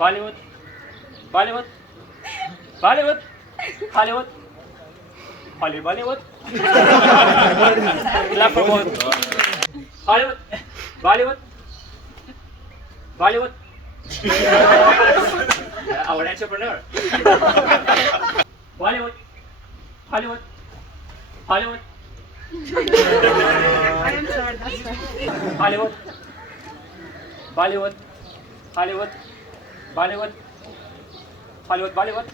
Bollywood, Bollywood, Bollywood, Hollywood, Bollywood. Clap for both. Hollywood, Bollywood, Bollywood. Our entrepreneur. Bollywood, Hollywood, Hollywood. I am sorry, that's right. Hollywood, Bollywood, Hollywood, Bollywood, Hollywood, Bollywood,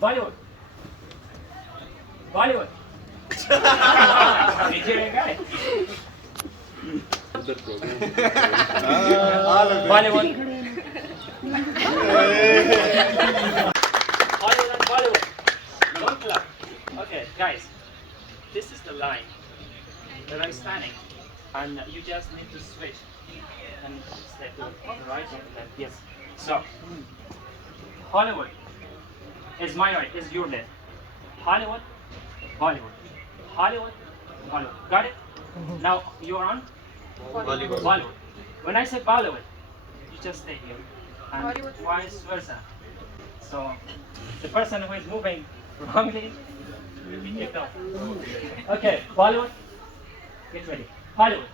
Bollywood, Bollywood. Nigerian guy. Bollywood. Hollywood and Bollywood. Don't clap. Okay, guys. This is the line where I'm standing, and you just need to switch and step to the right or the left. Yes. So, Hollywood is my right, is your left. Hollywood, Bollywood. Hollywood, Bollywood. Got it? Now you're on Bollywood. Bollywood. When I say Bollywood, you just stay here, and Bollywood. vice versa. So, the person who is moving wrongly will be kicked out. Okay, Bollywood. Get ready. Hollywood.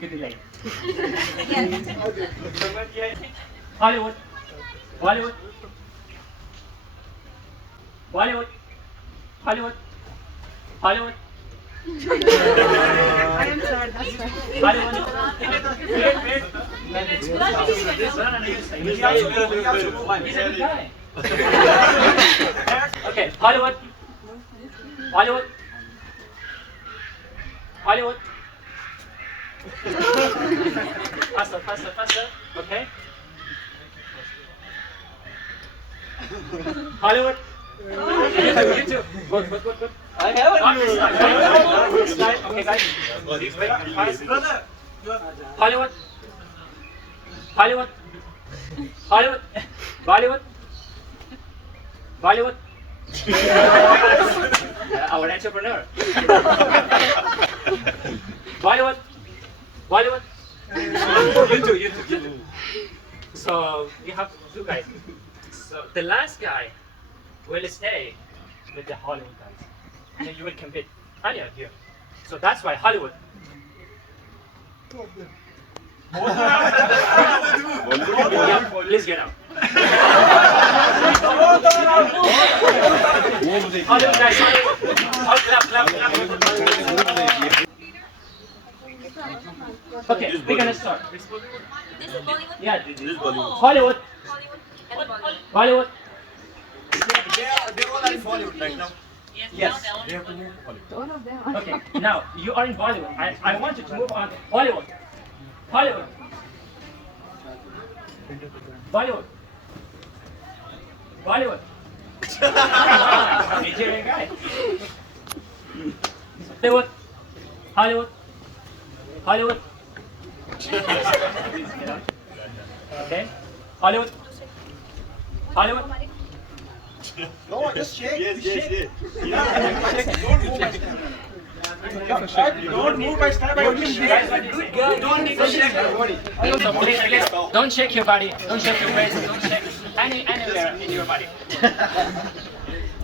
Good delay. Hollywood. Bollywood. Bollywood. Hollywood. Hollywood. I am sorry, that's right. Hollywood. He's a good guy. Okay, Hollywood. Bollywood. Hollywood. Faster, faster, faster. Okay. Hollywood. You too. Good, good, good, good. I haven't Not this time. This time. Okay, guys. Hollywood. Hollywood. Hollywood. Bollywood. Bollywood. Our entrepreneur. Bollywood. Bollywood. You too, you too, you too. So you have two guys. So the last guy will stay with the Hollywood guys. And then you will compete earlier here. So that's why Hollywood. Yeah, please get out. Hollywood guys, all clap, clap, clap. Okay, we're gonna start. This is Bollywood? Yeah, This is Bollywood. Hollywood, And Bollywood. Bollywood. They're all in Bollywood right now. Yes. They're all in All of them. Okay, now you are in Bollywood. I want you to move on. Hollywood. Hollywood. Bollywood. Bollywood. Nigerian guy. Hollywood. Hollywood. Hollywood. Okay. Hollywood. Hollywood. No, just shake. Yes, yes, yes. Don't move by step by Don't shake your body. Don't shake your face. Don't shake anywhere in your body.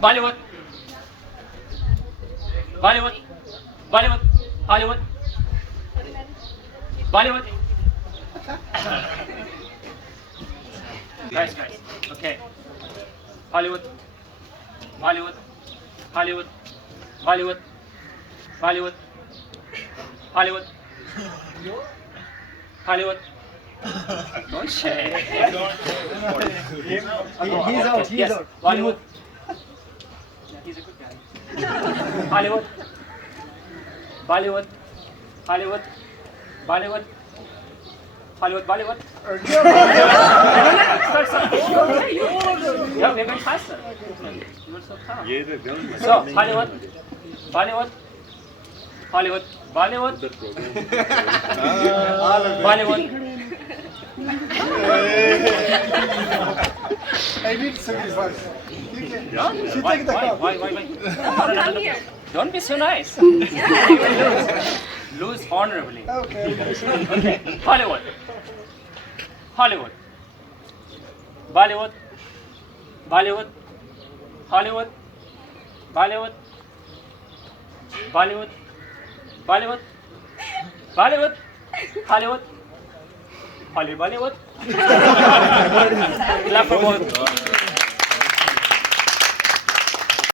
Bollywood. Bollywood. Bollywood. Hollywood. Bollywood. Guys. Okay. Hollywood. Bollywood. Hollywood. Bollywood. Bollywood. Hollywood. Hollywood. Don't shake. He's out, he's Yes, out. Bollywood. Yeah, he's a good guy. Hollywood. Bollywood. Hollywood. Bollywood. Hollywood, Bollywood. Start. Yeah, we're going faster. You were so calm. So, Hollywood. Bollywood. Hollywood. Bollywood. Bollywood. I need sacrifice. She Why? take the cup. Why? No, come here. Don't be so nice. Yeah. Lose honorably. Okay. Okay, Hollywood. Hollywood, Bollywood, Bollywood, Hollywood, Bollywood, Bollywood, Bollywood, Bollywood, Hollywood, Holly Bollywood. Clap for both.